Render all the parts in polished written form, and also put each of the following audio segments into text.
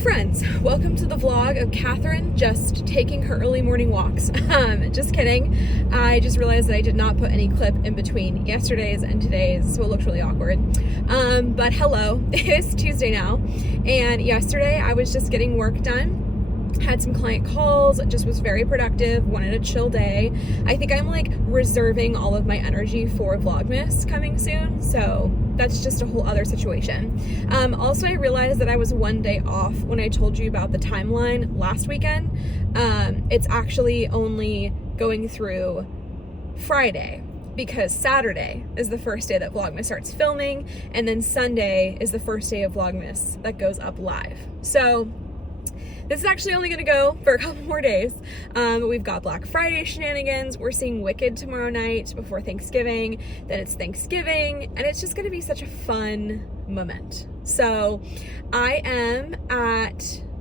friends, welcome to the vlog of Catherine just taking her early morning walks. Just kidding. I just realized that I did not put any clip in between yesterday's and today's, so it looks really awkward. But hello, it is Tuesday now, and yesterday I was just getting work done. Had some client calls, just was very productive, wanted a chill day. I think I'm like reserving all of my energy for Vlogmas coming soon, so that's just a whole other situation. Also, I realized that I was one day off when I told you about the timeline last weekend. It's actually only going through Friday, because Saturday is the first day that Vlogmas starts filming, and then Sunday is the first day of Vlogmas that goes up live. So this is actually only gonna go for a couple more days. We've got Black Friday shenanigans. We're seeing Wicked tomorrow night before Thanksgiving. Then it's Thanksgiving, and it's just gonna be such a fun moment. So I am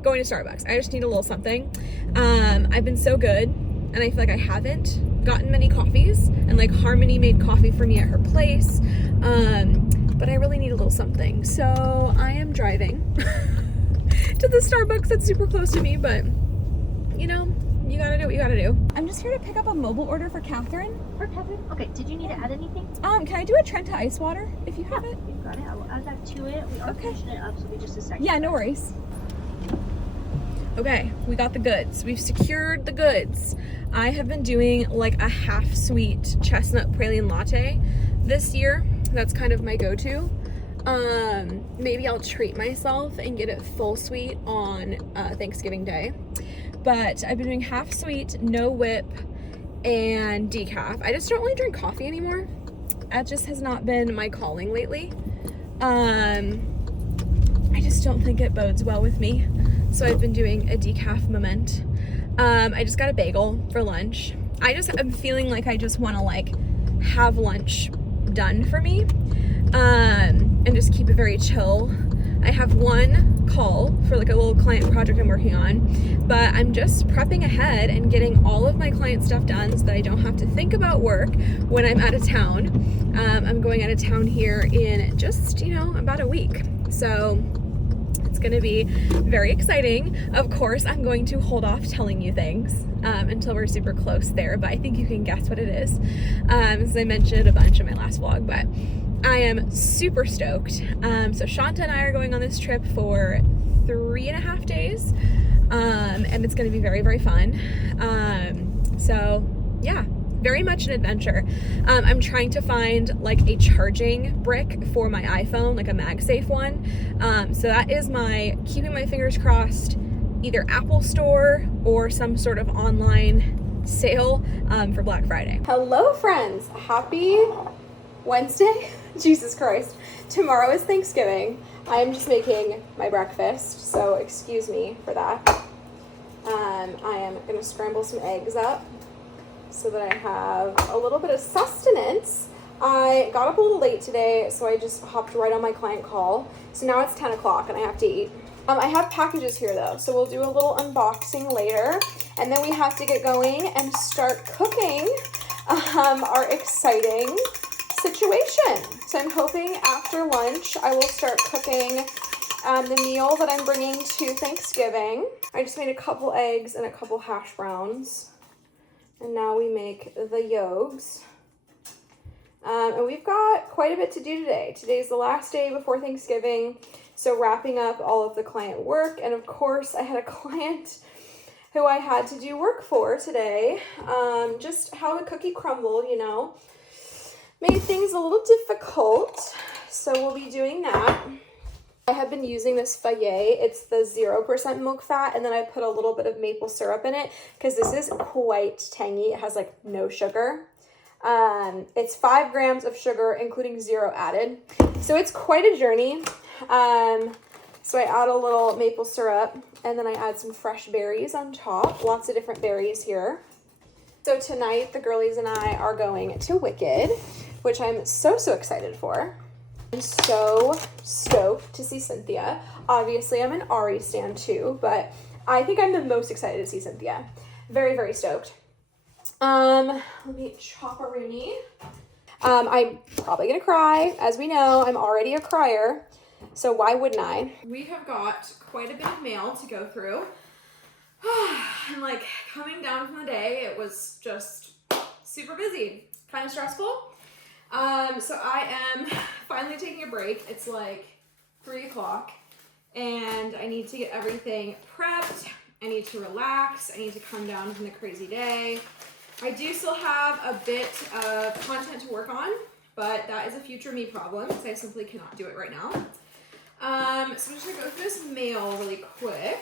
going to Starbucks. I just need a little something. I've been so good, and I feel like I haven't gotten many coffees, and like Harmony made coffee for me at her place. But I really need a little something. So I am driving to the Starbucks that's super close to me, but you know, you gotta do what you gotta do. I'm just here to pick up a mobile order for Catherine. For Catherine? Okay, did you need to add anything? Can I do a Trenta ice water if you have it? You've got it. I will add that to it. We are finishing it up, so be just a second. Yeah, no worries. Okay, we got the goods. We've secured the goods. I have been doing like a half sweet chestnut praline latte this year. That's kind of my go-to. Maybe I'll treat myself and get it full sweet on Thanksgiving Day. But I've been doing half sweet, no whip, and decaf. I just don't really drink coffee anymore. That just has not been my calling lately. I just don't think it bodes well with me. So I've been doing a decaf moment. I just got a bagel for lunch. I'm feeling like I just want to like have lunch done for me. And just keep it very chill. I have one call for like a little client project I'm working on, but I'm just prepping ahead and getting all of my client stuff done so that I don't have to think about work when I'm out of town. I'm going out of town here in just, about a week. So it's gonna be very exciting. Of course, I'm going to hold off telling you things until we're super close there, but I think you can guess what it is. As I mentioned a bunch in my last vlog, but I am super stoked. So Shanta and I are going on this trip for 3.5 days, and it's going to be very, very fun. So yeah, very much an adventure. I'm trying to find like a charging brick for my iPhone, like a MagSafe one. So that is keeping my fingers crossed, either Apple Store or some sort of online sale for Black Friday. Hello friends, happy Wednesday. Jesus Christ. Tomorrow is Thanksgiving. I am just making my breakfast, so excuse me for that. I am going to scramble some eggs up so that I have a little bit of sustenance. I got up a little late today, so I just hopped right on my client call. So now it's 10 o'clock and I have to eat. I have packages here though, so we'll do a little unboxing later, and then we have to get going and start cooking our exciting situation. So I'm hoping after lunch I will start cooking the meal that I'm bringing to Thanksgiving. I just made a couple eggs and a couple hash browns, and now we make the yolks. And we've got quite a bit to do today. Today's the last day before Thanksgiving, so wrapping up all of the client work. And of course I had a client who I had to do work for today. Just how a cookie crumbled, made things a little difficult, so we'll be doing that. I have been using this Fazit. It's the 0% milk fat, and then I put a little bit of maple syrup in it because this is quite tangy. It has like no sugar. It's 5 grams of sugar, including 0 added. So it's quite a journey. So I add a little maple syrup, and then I add some fresh berries on top. Lots of different berries here. So tonight, the girlies and I are going to Wicked, which I'm so excited for. I'm so stoked to see Cynthia. Obviously, I'm an Ari stan too, but I think I'm the most excited to see Cynthia. Very, very stoked. Let me chop a rooney. I'm probably gonna cry. As we know, I'm already a crier. So why wouldn't I? We have got quite a bit of mail to go through. And like coming down from the day, it was just super busy, kind of stressful. So I am finally taking a break. It's like 3 o'clock and I need to get everything prepped. I need to relax. I need to come down from the crazy day. I do still have a bit of content to work on, but that is a future me problem because I simply cannot do it right now. So I'm just gonna go through this mail really quick.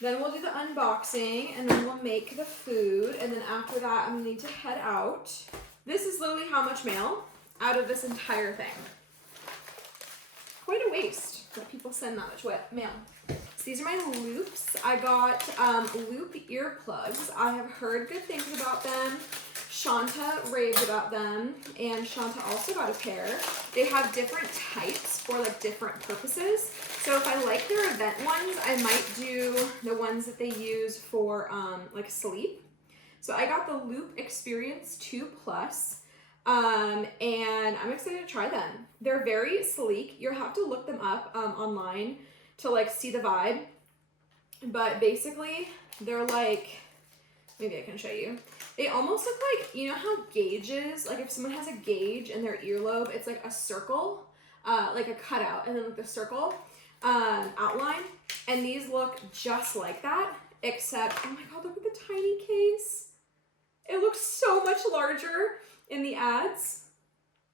Then we'll do the unboxing and then we'll make the food. And then after that, I'm gonna need to head out. This is literally how much mail out of this entire thing. Quite a waste that people send that much mail. So these are my loops. I got loop earplugs. I have heard good things about them. Shanta raved about them, and Shanta also got a pair. They have different types for like different purposes. So if I like their event ones, I might do the ones that they use for like sleep. So I got the Loop Experience 2 Plus, and I'm excited to try them. They're very sleek. You'll have to look them up online to like see the vibe. But basically, they're like, maybe I can show you. They almost look like, you know how gauges, like if someone has a gauge in their earlobe, it's like a circle, like a cutout, and then like the circle outline. And these look just like that, except, oh my God, look at the tiny case. It looks so much larger in the ads.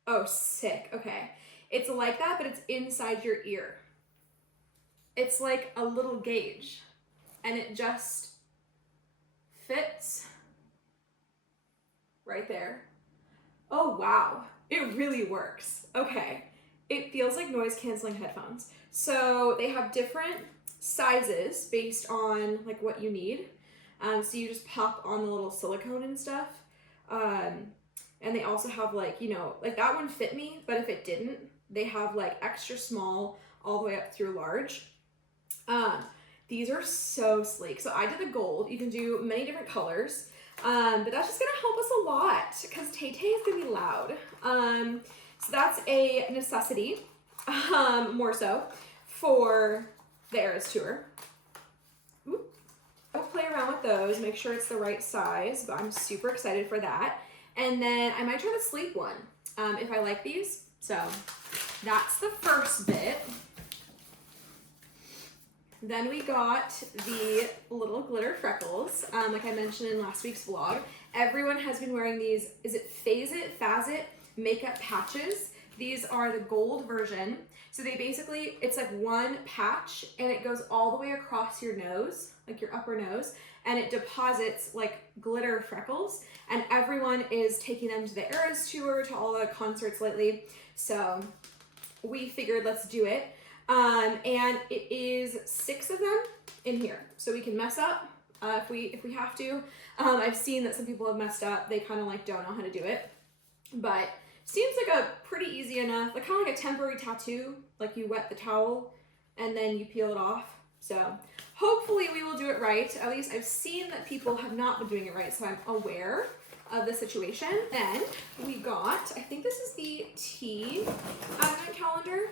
Oh, sick. Okay. It's like that, but it's inside your ear. It's like a little gauge, and it just fits right there. Oh, wow. It really works. Okay. It feels like noise canceling headphones. So they have different sizes based on like what you need. So you just pop on the little silicone and stuff. And they also have like, you know, like that one fit me, but if it didn't, they have like extra small all the way up through large. These are so sleek. So I did the gold. You can do many different colors. But that's just gonna help us a lot because Tay-Tay is gonna be loud. So that's a necessity, more so, for the Eras Tour. Oop. I'll play around with those, make sure it's the right size, but I'm super excited for that. And then I might try the sleep one, if I like these. So that's the first bit. Then we got the little glitter freckles, like I mentioned in last week's vlog. Everyone has been wearing these, is it Fazit makeup patches? These are the gold version. So they basically, it's like one patch and it goes all the way across your nose, like your upper nose, and it deposits like glitter freckles. And everyone is taking them to the Eras Tour, to all the concerts lately. So we figured let's do it. And it is 6 of them in here, so we can mess up if we have to. I've seen that some people have messed up. They kind of like don't know how to do it, but seems like a pretty easy enough, like kind of like a temporary tattoo. Like you wet the towel and then you peel it off. So hopefully we will do it right. At least I've seen that people have not been doing it right, so I'm aware of the situation. Then we got, I think this is the tea advent calendar.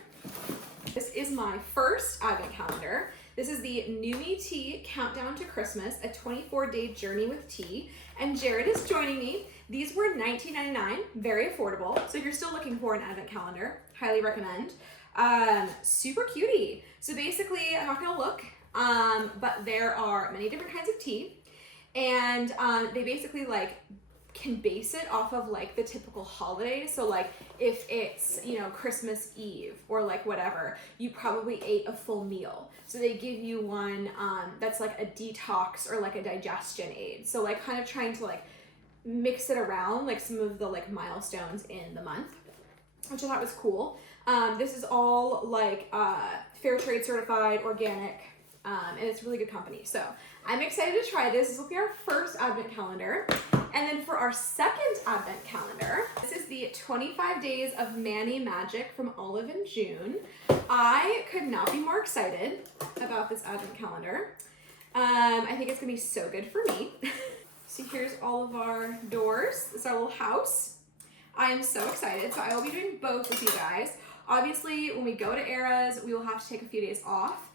This is my first advent calendar. This is the Numi Tea Countdown to Christmas, a 24-day journey with tea. And Jared is joining me. These were $19.99, very affordable. So if you're still looking for an advent calendar, highly recommend. Super cutie. So basically, I'm not gonna look, but there are many different kinds of tea. And they basically like can base it off of like the typical holidays. So like if it's, you know, Christmas Eve or like whatever, you probably ate a full meal. So they give you one that's like a detox or like a digestion aid. So like kind of trying to like mix it around like some of the like milestones in the month, which I thought was cool. This is all like fair trade certified, organic, and it's really good company. So I'm excited to try this. This will be our first advent calendar. And then for our second advent calendar, this is the 25 Days of Manny Magic from Olive and June. I could not be more excited about this advent calendar. I think it's gonna be so good for me. So here's all of our doors. This is our little house. I am so excited. So I will be doing both with you guys. obviously when we go to Eras, we will have to take a few days off,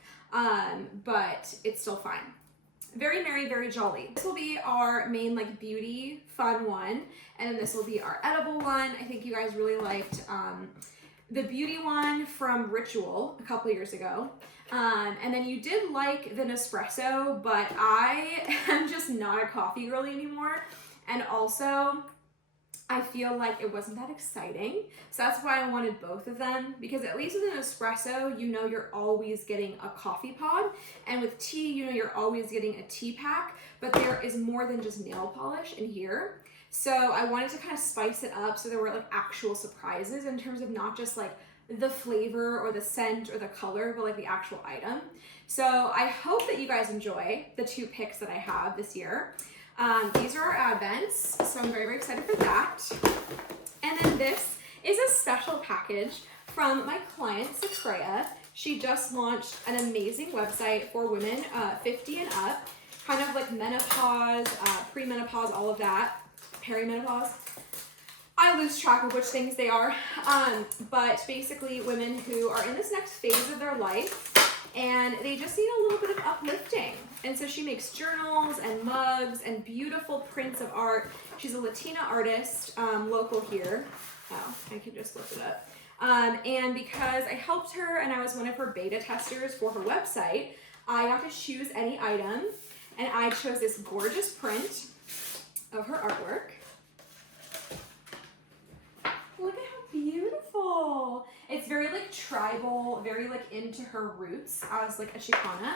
but it's still fine. Very merry, very jolly. This will be our main like beauty fun one, and then this will be our edible one. I think you guys really liked the beauty one from Ritual a couple years ago. And then you did like the Nespresso, but I am just not a coffee girly anymore. And also, I feel like it wasn't that exciting. So that's why I wanted both of them, because at least with an espresso, you know you're always getting a coffee pod. And with tea, you know you're always getting a tea pack, but there is more than just nail polish in here. So I wanted to kind of spice it up so there were like actual surprises in terms of not just like the flavor or the scent or the color, but like the actual item. So I hope that you guys enjoy the 2 picks that I have this year. These are our Advents, so I'm very, very excited for that. And then this is a special package from my client, Inspirah. She just launched an amazing website for women 50 and up, kind of like menopause, premenopause, all of that, perimenopause. I lose track of which things they are, but basically women who are in this next phase of their life and they just need a little bit of uplifting. And so she makes journals and mugs and beautiful prints of art. She's a Latina artist, local here. Oh, I can just lift it up. And because I helped her and I was one of her beta testers for her website, I got to choose any item, and I chose this gorgeous print of her artwork. Look at how beautiful. It's very like tribal, very like into her roots as like a Chicana,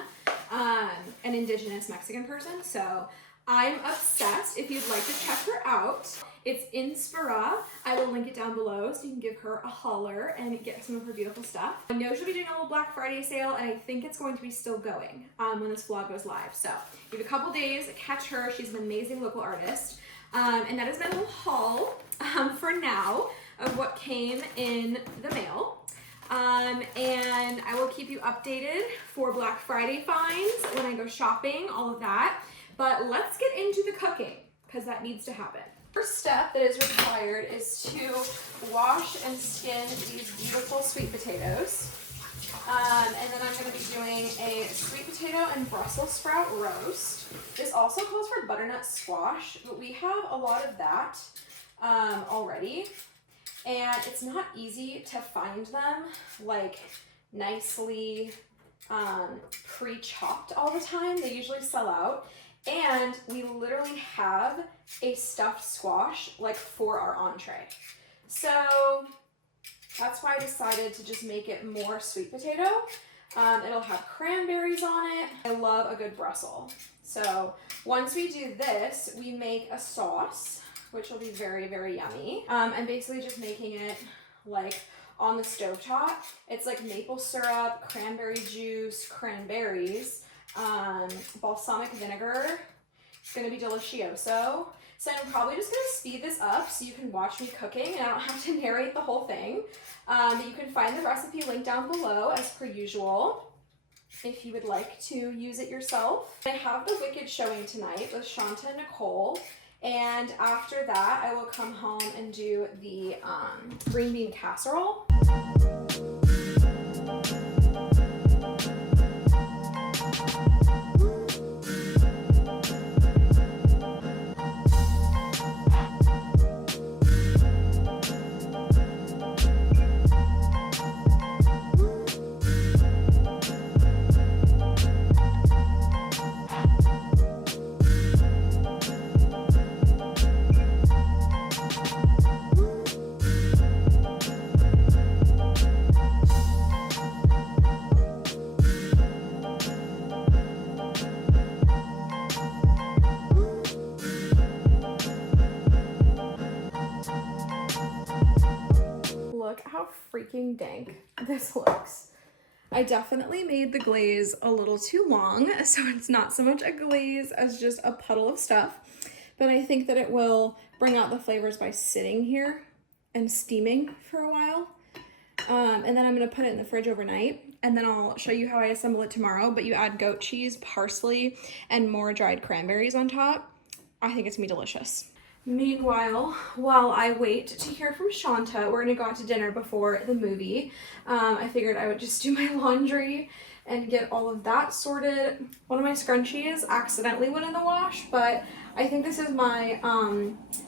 an indigenous Mexican person. So I'm obsessed. If you'd like to check her out, it's Inspirah. I will link it down below so you can give her a holler and get some of her beautiful stuff. I know she'll be doing a little Black Friday sale, and I think it's going to be still going when this vlog goes live. So you have a couple days, catch her. She's an amazing local artist. And that is my little haul for now of what came in the mail. And I will keep you updated for Black Friday finds when I go shopping, all of that. But let's get into the cooking, because that needs to happen. First step that is required is to wash and skin these beautiful sweet potatoes. And then I'm going to be doing a sweet potato and Brussels sprout roast. This also calls for butternut squash, but we have a lot of that already. And it's not easy to find them like nicely pre-chopped all the time. They usually sell out. And we literally have a stuffed squash like for our entree. So that's why I decided to just make it more sweet potato. It'll have cranberries on it. I love a good Brussels. So once we do this, we make a sauce, which will be very, very yummy. I'm basically just making it like on the stovetop. It's like maple syrup, cranberry juice, cranberries, balsamic vinegar. It's gonna be delicioso. So I'm probably just gonna speed this up so you can watch me cooking and I don't have to narrate the whole thing. You can find the recipe linked down below as per usual if you would like to use it yourself. I have the Wicked showing tonight with Shanta and Nicole. And after that, I will come home and do the green bean casserole. Look how freaking dank this looks. I definitely made the glaze a little too long, so it's not so much a glaze as just a puddle of stuff, but I think that it will bring out the flavors by sitting here and steaming for a while. And then I'm gonna put it in the fridge overnight, and then I'll show you how I assemble it tomorrow, but you add goat cheese, parsley, and more dried cranberries on top. I think it's gonna be delicious. Meanwhile, while I wait to hear from Shanta, we're gonna go out to dinner before the movie. I figured I would just do my laundry and get all of that sorted. One of my scrunchies accidentally went in the wash, but I think this is my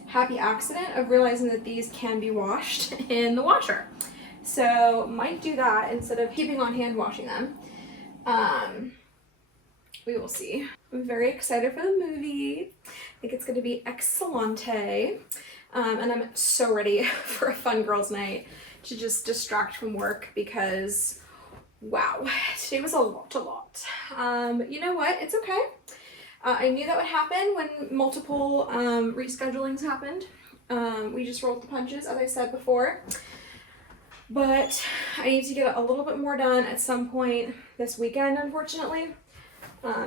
happy accident of realizing that these can be washed in the washer. So might do that instead of keeping on hand washing them. We will see. I'm very excited for the movie. I think it's going to be excellente. And I'm so ready for a fun girls' night to just distract from work because, wow, today was a lot. You know what? It's okay. I knew that would happen when multiple reschedulings happened. We just rolled the punches, as I said before. But I need to get a little bit more done at some point this weekend, unfortunately.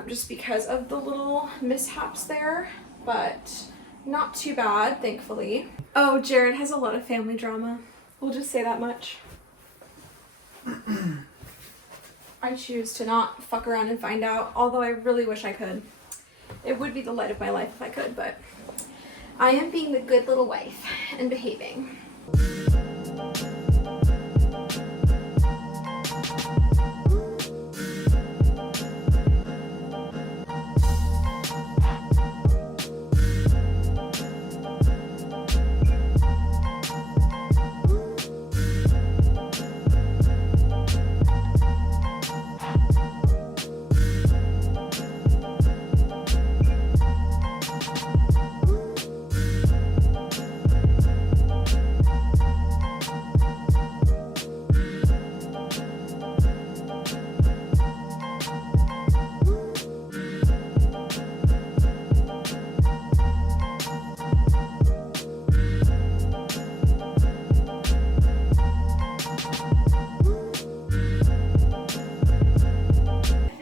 Just because of the little mishaps there, but not too bad, thankfully. Oh, Jared has a lot of family drama. We'll just say that much. I choose to not fuck around and find out, although I really wish I could. It would be the light of my life if I could, but I am being the good little wife and behaving.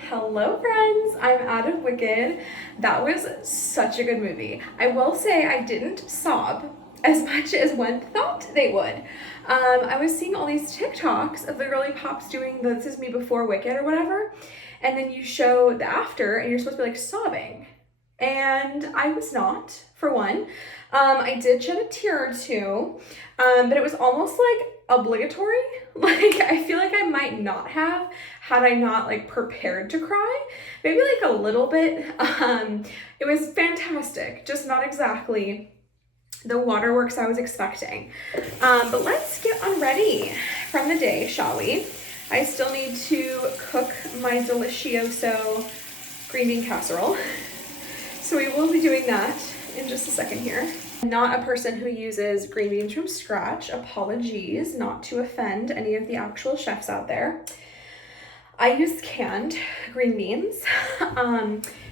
Hello friends, I'm out of Wicked. That was such a good movie. I will say I didn't sob as much as one thought they would. I was seeing all these TikToks of the girly pops doing the This Is Me Before Wicked or whatever, and then you show the after and you're supposed to be like sobbing. And I was not, for one. I did shed a tear or two, but it was almost like obligatory. Like, I feel like I might not have had I not like prepared to cry. Maybe like a little bit. It was fantastic, just not exactly the waterworks I was expecting. But let's get on ready from the day, shall we? I still need to cook my delicioso green bean casserole. So we will be doing that in just a second here. I'm not a person who uses green beans from scratch. Apologies, not to offend any of the actual chefs out there. I use canned green beans,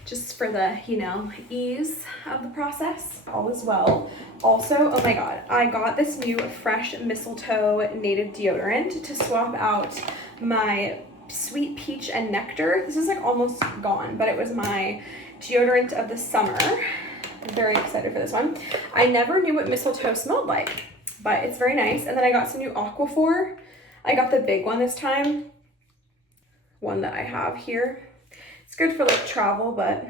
just for the, you know, ease of the process. All is well. Also, oh my God, I got this new fresh mistletoe native deodorant to swap out my sweet peach and nectar. This is like almost gone, but it was my deodorant of the summer. I'm very excited for this one. I never knew what mistletoe smelled like, but it's very nice. And then I got some new Aquaphor. I got the big one this time. One that I have here. It's good for like travel, but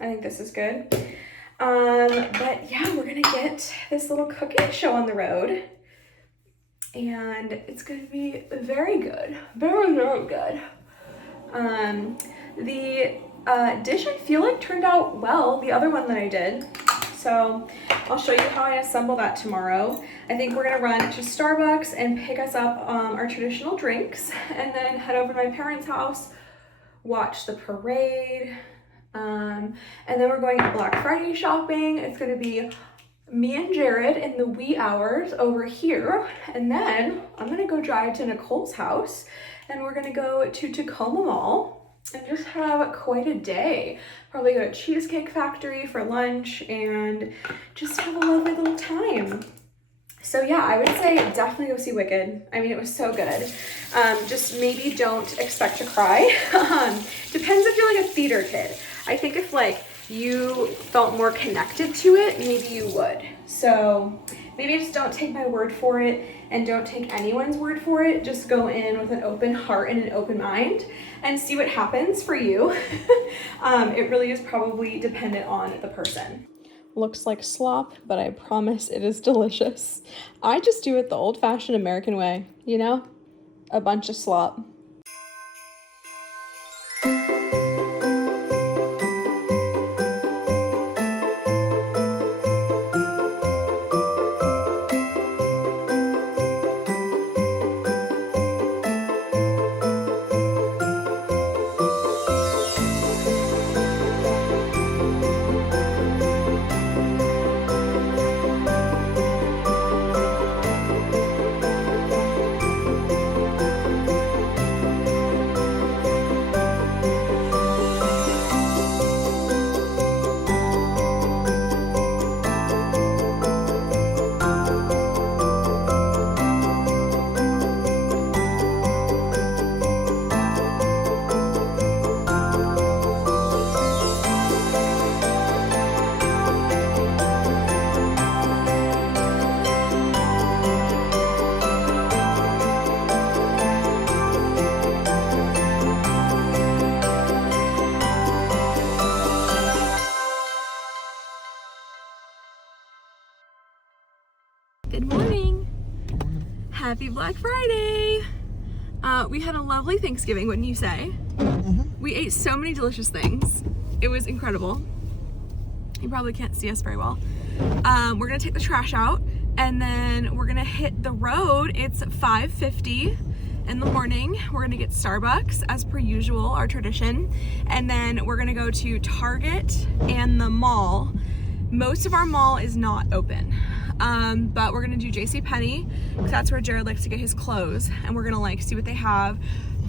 I think this is good. But yeah, we're gonna get this little cooking show on the road. And it's gonna be very good. Very, very good. The dish I feel like turned out well, the other one that I did. So I'll show you how I assemble that tomorrow. I think we're gonna run to Starbucks and pick us up our traditional drinks and then head over to my parents' house, watch the parade, and then we're going Black Friday shopping. It's gonna be me and Jared in the wee hours over here, and then I'm gonna go drive to Nicole's house and we're gonna go to Tacoma Mall and just have quite a day. Probably go to Cheesecake Factory for lunch and just have a lovely little time. So yeah, I would say definitely go see Wicked. I mean, it was so good. Just maybe don't expect to cry. Depends if you're like a theater kid. I think if like you felt more connected to it, maybe you would. So maybe just don't take my word for it and don't take anyone's word for it. Just go in with an open heart and an open mind and see what happens for you. It really is probably dependent on the person. looks like slop, but I promise it is delicious. I just do it the old-fashioned American way, you know? A bunch of slop. Good morning. Happy Black Friday. We had a lovely Thanksgiving, wouldn't you say? We ate so many delicious things. It was incredible. You probably can't see us very well. We're gonna take the trash out and then we're gonna hit the road. It's 5:50 in the morning. We're gonna get Starbucks as per usual, our tradition. And then we're gonna go to Target and the mall. Most of our mall is not open. But we're gonna do JCPenney because that's where Jared likes to get his clothes, and we're gonna like see what they have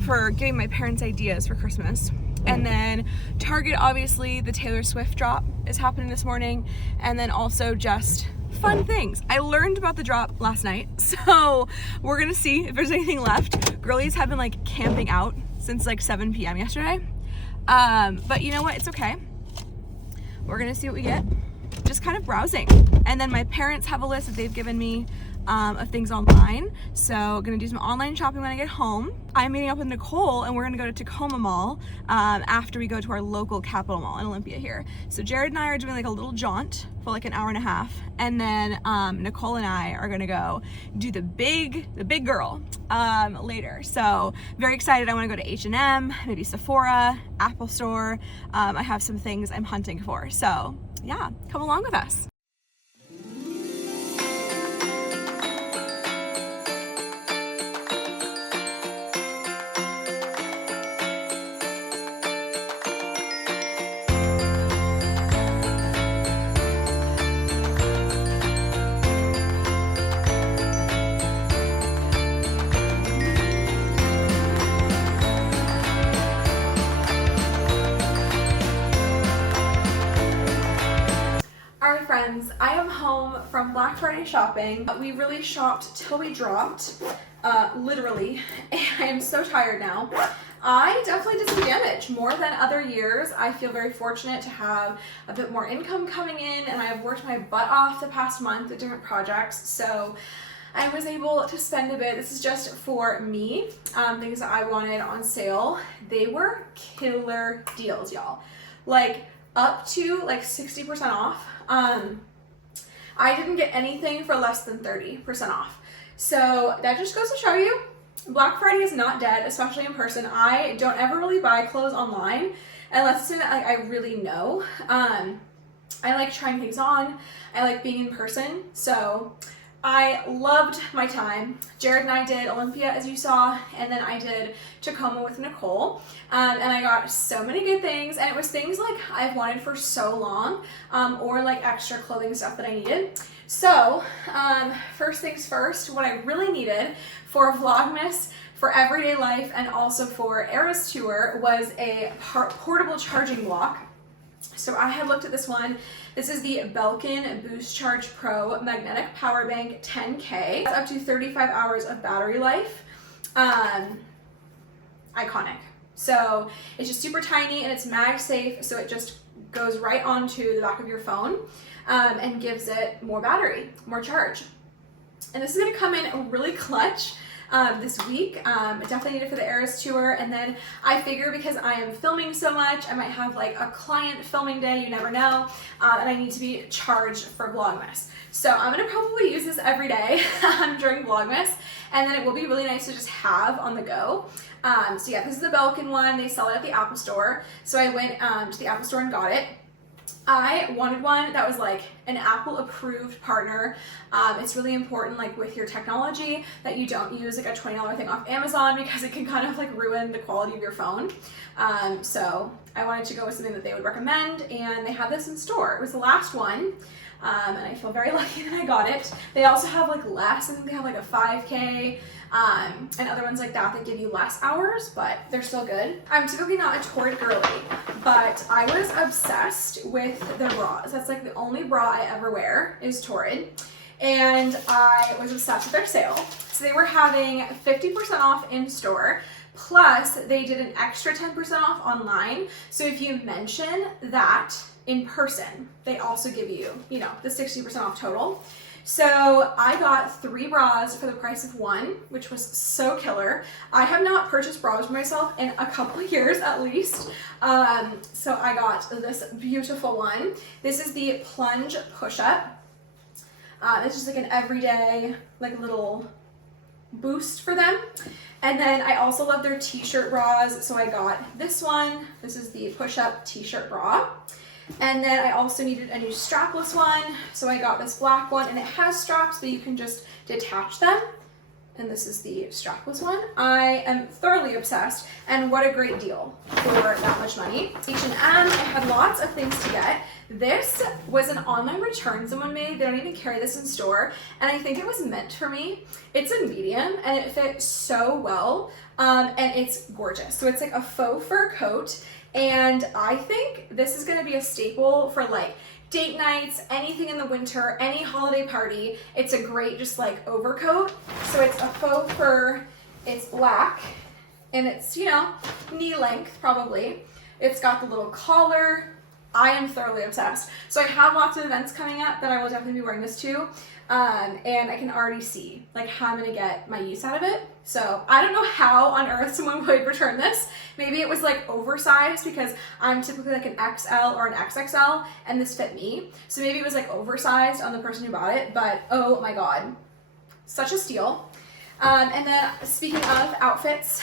for giving my parents ideas for Christmas. And then Target, obviously the Taylor Swift drop is happening this morning, and then also just fun things. I learned about the drop last night, so we're gonna see if there's anything left. Girlies have been like camping out since like 7 p.m. yesterday, but you know what, it's okay. We're gonna see what we get. Just kind of browsing. And then my parents have a list that they've given me of things online. So gonna do some online shopping when I get home. I'm meeting up with Nicole and we're gonna go to Tacoma Mall after we go to our local Capitol Mall in Olympia here. So Jared and I are doing like a little jaunt for like an hour and a half. And then Nicole and I are gonna go do the big girl later. So very excited. I wanna go to H&M, maybe Sephora, Apple Store. I have some things I'm hunting for. So yeah, come along with us. Friends, I am home from Black Friday shopping. We really shopped till we dropped, literally. I am so tired now. I definitely did some damage, more than other years. I feel very fortunate to have a bit more income coming in, and I've worked my butt off the past month with different projects, so I was able to spend a bit. This is just for me, things that I wanted on sale. They were killer deals, y'all. Like up to like 60% off. I didn't get anything for less than 30% off. So that just goes to show you, Black Friday is not dead, especially in person. I don't ever really buy clothes online unless it's something that like I really know. I like trying things on. I like being in person. So I loved my time. Jared and I did Olympia, as you saw, and then I did Tacoma with Nicole, and I got so many good things, and it was things like I've wanted for so long, or like extra clothing stuff that I needed. So first things first, what I really needed for Vlogmas, for everyday life, and also for Eras Tour was a portable charging block. So I had looked at this one. This is the Belkin Boost Charge Pro Magnetic Power Bank 10K. It's up to 35 hours of battery life. Iconic. So it's just super tiny and it's mag safe, so it just goes right onto the back of your phone and gives it more battery, more charge. And this is gonna come in really clutch. this week. Definitely need it for the Eras tour. And then I figure because I am filming so much, I might have like a client filming day, you never know, and I need to be charged for Vlogmas. So I'm gonna probably use this every day during Vlogmas, and then it will be really nice to just have on the go. So yeah, this is the Belkin one. They sell it at the Apple Store. So I went to the Apple Store and got it. I wanted one that was like an Apple approved partner. It's really important like with your technology that you don't use like a $20 thing off Amazon because it can kind of like ruin the quality of your phone. So I wanted to go with something that they would recommend, and they have this in store. It was the last one. And I feel very lucky that I got it. They also have like less, I think they have like a 5K and other ones like that give you less hours, but they're still good. I'm typically not a Torrid girly, but I was obsessed with their bras. That's like the only bra I ever wear is Torrid. And I was obsessed with their sale. So they were having 50% off in store, plus they did an extra 10% off online. So if you mention that in person, they also give you, you know, the 60% off total. So I got 3 bras for the price of 1, which was so killer. I have not purchased bras for myself in a couple of years at least. So I got this beautiful one. This is the Plunge Push-Up. It's just like an everyday, like little boost for them. And then I also love their t-shirt bras. So I got this one. This is the Push-Up t-shirt bra. And then I also needed a new strapless one, so I got this black one, and it has straps, but you can just detach them. And this is the strapless one. I am thoroughly obsessed, and what a great deal for that much money. H&M, I had lots of things to get. This was an online return someone made. They don't even carry this in store, and I think it was meant for me. It's a medium, and it fits so well, and it's gorgeous. So it's like a faux fur coat. And I think this is going to be a staple for like date nights, anything in the winter, any holiday party. It's a great just like overcoat. So it's a faux fur, it's black, and it's, you know, knee length probably. It's got the little collar. I am thoroughly obsessed. So I have lots of events coming up that I will definitely be wearing this to. And I can already see like how I'm gonna get my use out of it. So I don't know how on earth someone would return this. Maybe it was like oversized because I'm typically like an XL or an XXL and this fit me. So maybe it was like oversized on the person who bought it, but oh my God, such a steal. And then speaking of outfits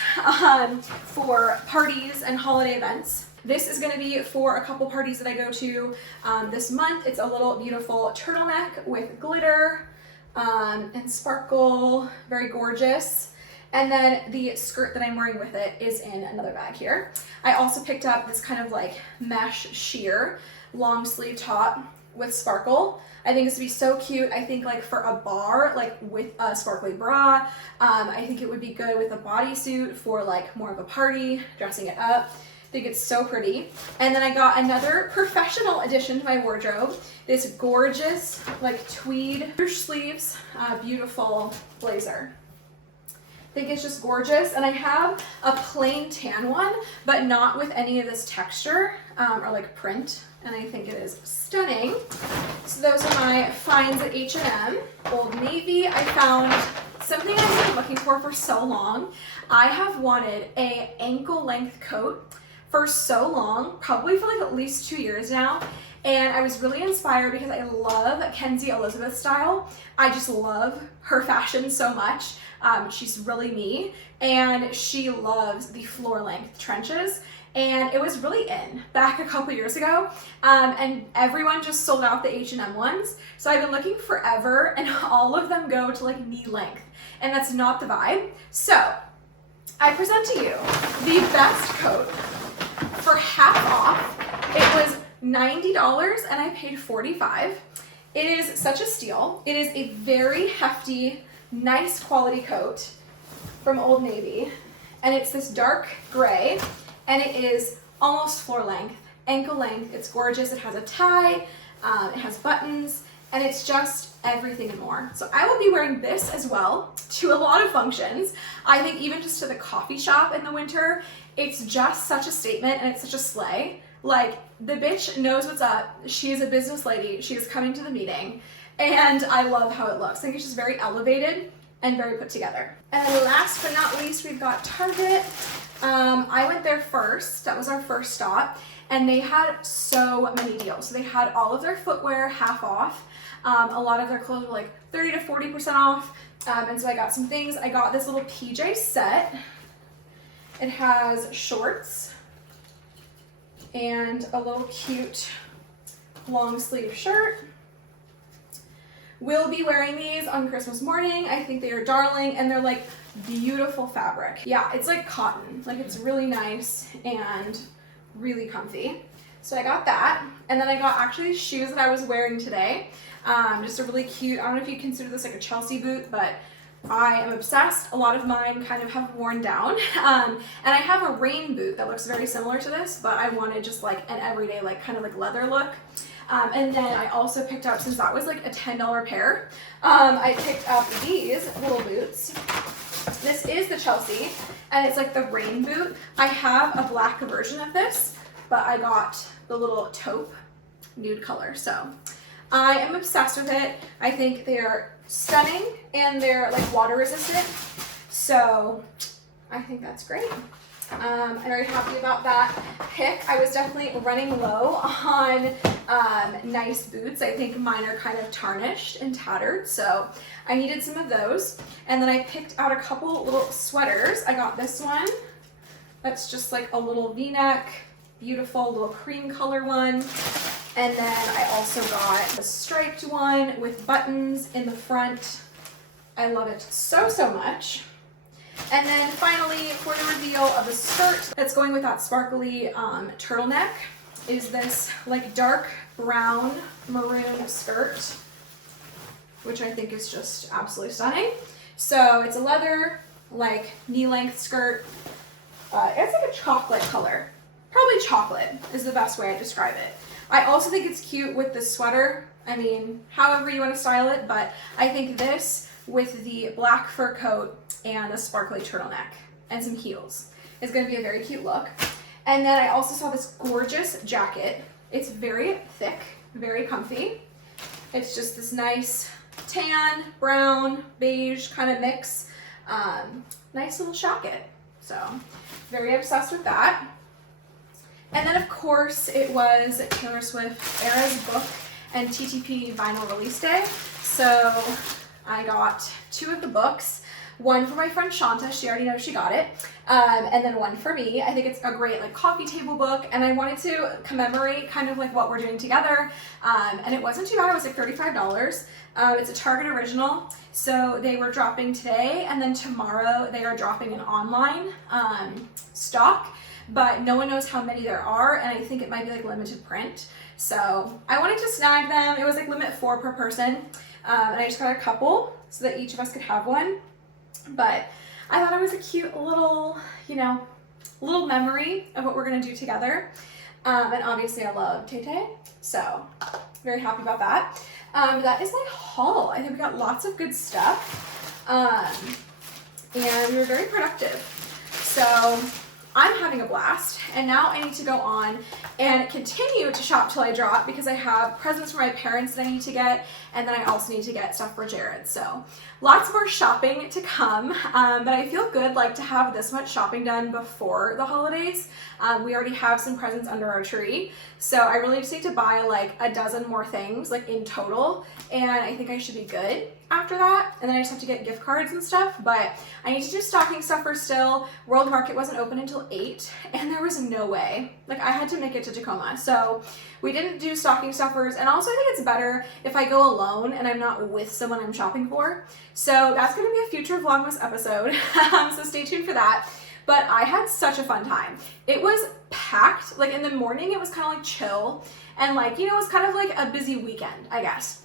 for parties and holiday events, this is going to be for a couple parties that I go to this month. It's a little beautiful turtleneck with glitter and sparkle, very gorgeous. And then the skirt that I'm wearing with it is in another bag here. I also picked up this kind of like mesh sheer long sleeve top with sparkle. I think this would be so cute. I think like for a bar, like with a sparkly bra. I think it would be good with a bodysuit for like more of a party, dressing it up. I think it's so pretty. And then I got another professional addition to my wardrobe. This gorgeous like tweed sleeves, beautiful blazer. I think it's just gorgeous. And I have a plain tan one, but not with any of this texture or like print. And I think it is stunning. So those are my finds at H&M. Old Navy, I found something I've been looking for so long. I have wanted a ankle length coat for so long, probably for like at least 2 years now. And I was really inspired because I love Kenzie Elizabeth style. I just love her fashion so much. She's really me, and she loves the floor length trenches. And it was really in back a couple years ago, and everyone just sold out the H&M ones. So I've been looking forever, and all of them go to like knee length, and that's not the vibe. So I present to you the best coat for half off. It was $90 and I paid $45. It is such a steal. It is a very hefty, nice quality coat from Old Navy, and it's this dark gray, and it is almost floor length, ankle length. It's gorgeous. It has a tie, it has buttons, and it's just everything and more. So I will be wearing this as well to a lot of functions. I think even just to the coffee shop in the winter, it's just such a statement, and it's such a slay. Like, the bitch knows what's up. She is a business lady. She is coming to the meeting, and I love how it looks. I think it's just very elevated, and very put together. And then last but not least, we've got Target. I went there first. That was our first stop. And they had so many deals. So they had all of their footwear half off. A lot of their clothes were like 30 to 40% off. And so I got some things. I got this little PJ set. It has shorts and a little cute long sleeve shirt. We'll be wearing these on Christmas morning. I think they are darling, and they're like beautiful fabric. Yeah, it's like cotton. Like, it's really nice and really comfy. So I got that. And then I got actually these shoes that I was wearing today. Just a really cute, I don't know if you consider this like a Chelsea boot, but I am obsessed. A lot of mine kind of have worn down. And I have a rain boot that looks very similar to this, but I wanted just like an everyday, like kind of like leather look. And then I also picked up, since that was like a $10 pair, I picked up these little boots. This is the Chelsea, and it's like the rain boot. I have a black version of this, but I got the little taupe nude color. So I am obsessed with it. I think they're stunning, and they're like water resistant. So I think that's great. I'm very happy about that pick. I was definitely running low on nice boots. I think mine are kind of tarnished and tattered, so I needed some of those. And then I picked out a couple little sweaters. I got this one. That's just like a little V-neck, beautiful little cream color one. And then I also got a striped one with buttons in the front. I love it so, so much. And then finally, for the reveal of the skirt that's going with that sparkly turtleneck, is this like dark brown maroon skirt, which I think is just absolutely stunning. So it's a leather, like knee-length skirt. It's like a chocolate color. Probably chocolate is the best way I describe it. I also think it's cute with the sweater. I mean, however you want to style it, but I think this with the black fur coat and a sparkly turtleneck and some heels is going to be a very cute look. And then I also saw this gorgeous jacket. It's very thick, very comfy. It's just this nice tan, brown, beige kind of mix. Nice little jacket. So very obsessed with that. And then of course it was Taylor Swift Eras book and TTP vinyl release day. So I got 2 of the books. One for my friend Shanta, she already knows she got it, and then one for me. I think it's a great like coffee table book, and I wanted to commemorate kind of like what we're doing together, and it wasn't too bad. It was like $35. It's a Target original, so they were dropping today, and then tomorrow they are dropping an online stock, but no one knows how many there are, and I think it might be like limited print. So I wanted to snag them. It was like limit 4 per person, and I just got a couple so that each of us could have one. But I thought it was a cute little, you know, little memory of what we're going to do together. And obviously I love Tay-Tay, so very happy about that. That is my haul. I think we got lots of good stuff. And we were very productive. So I'm having a blast, and now I need to go on and continue to shop till I drop, because I have presents for my parents that I need to get, and then I also need to get stuff for Jared. So lots more shopping to come, but I feel good like to have this much shopping done before the holidays. We already have some presents under our tree, so I really just need to buy like a dozen more things like in total, and I think I should be good after that. And then I just have to get gift cards and stuff, but I need to do stocking stuffers still. World Market wasn't open until 8, and there was no way. Like, I had to make it to Tacoma, so we didn't do stocking stuffers. And also I think it's better if I go alone and I'm not with someone I'm shopping for. So that's going to be a future Vlogmas episode, so stay tuned for that. But I had such a fun time. It was packed. Like, in the morning it was kind of like chill, and like, you know, it was kind of like a busy weekend, I guess.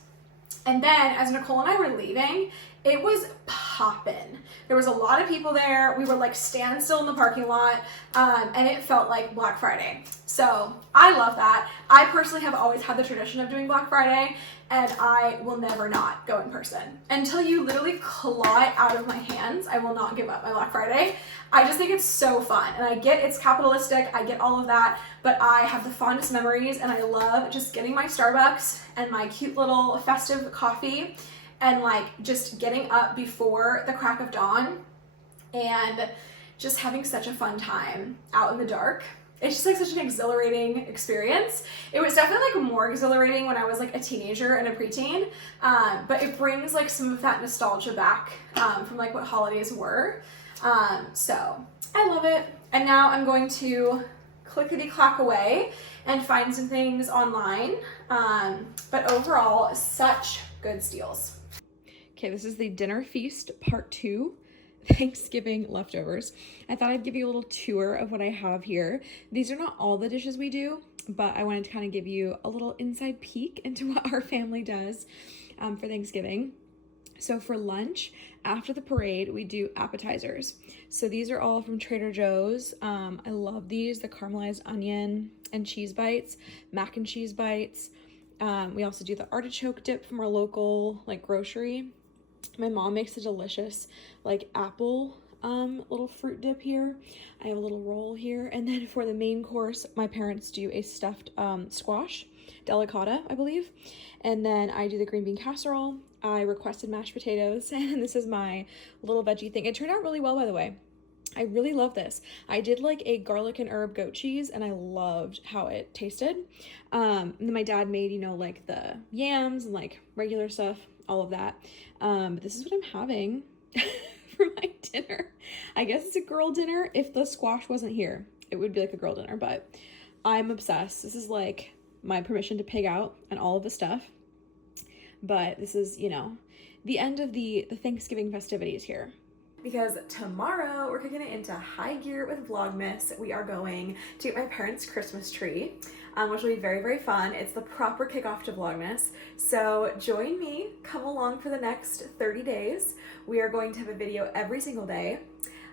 And then as Nicole and I were leaving, it was poppin'. There was a lot of people there. We were like standing still in the parking lot, and it felt like Black Friday. So I love that. I personally have always had the tradition of doing Black Friday, and I will never not go in person. Until you literally claw it out of my hands, I will not give up my Black Friday. I just think it's so fun, and I get it's capitalistic, I get all of that, but I have the fondest memories, and I love just getting my Starbucks and my cute little festive coffee and like just getting up before the crack of dawn and just having such a fun time out in the dark. It's just like such an exhilarating experience. It was definitely like more exhilarating when I was like a teenager and a preteen, but it brings like some of that nostalgia back from like what holidays were. So I love it. And now I'm going to clickety-clack away and find some things online. But overall, such good steals. Okay, this is the dinner feast part 2. Thanksgiving leftovers. I thought I'd give you a little tour of what I have here. These are not all the dishes we do, but I wanted to kind of give you a little inside peek into what our family does for Thanksgiving. So for lunch, after the parade, we do appetizers. So these are all from Trader Joe's. I love these, the caramelized onion and cheese bites, mac and cheese bites. We also do the artichoke dip from our local like grocery. My mom makes a delicious like apple little fruit dip here. I have a little roll here. And then for the main course, my parents do a stuffed squash delicata, I believe. And then I do the green bean casserole. I requested mashed potatoes, and this is my little veggie thing. It turned out really well, by the way. I really love this. I did like a garlic and herb goat cheese, and I loved how it tasted. And then my dad made, you know, like the yams and like regular stuff, all of that. But this is what I'm having for my dinner. I guess it's a girl dinner. If the squash wasn't here, it would be like a girl dinner, but I'm obsessed. This is like my permission to pig out and all of the stuff. But this is, you know, the end of the Thanksgiving festivities here. Because tomorrow we're kicking it into high gear with Vlogmas. We are going to my parents' Christmas tree, which will be very, very fun. It's the proper kickoff to Vlogmas. So join me, come along for the next 30 days. We are going to have a video every single day.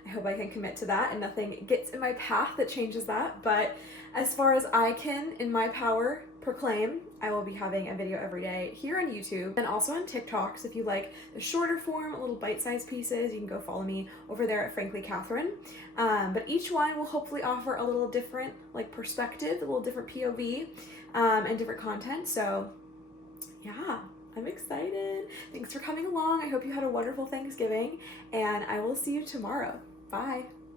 I hope I can commit to that and nothing gets in my path that changes that. But as far as I can, in my power, proclaim, I will be having a video every day here on YouTube and also on TikTok. So if you like the shorter form, little bite-sized pieces, you can go follow me over there at Frankly Catherine. But each one will hopefully offer a little different like perspective, a little different POV, and different content. So yeah, I'm excited. Thanks for coming along. I hope you had a wonderful Thanksgiving, and I will see you tomorrow. Bye.